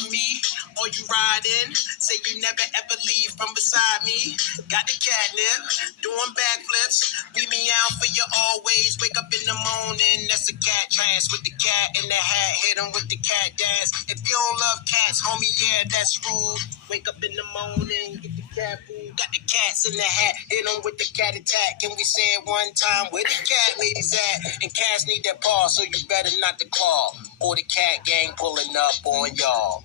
love me or you riding. Say you never ever leave from beside me. Got the catnip, doing backflips. Leave me out for you always. Wake up in the morning, that's a cat trance with the cat in the hat. Hit him with the cat dance. If you don't love cats, homie, yeah, that's rude. Wake up in the morning, get the cat food. Got the cats in the hat, hit him with the cat attack. Can we say it one time? Where the cat ladies at? And cats need their paw, so you better not to claw. Or the cat gang pulling up on y'all.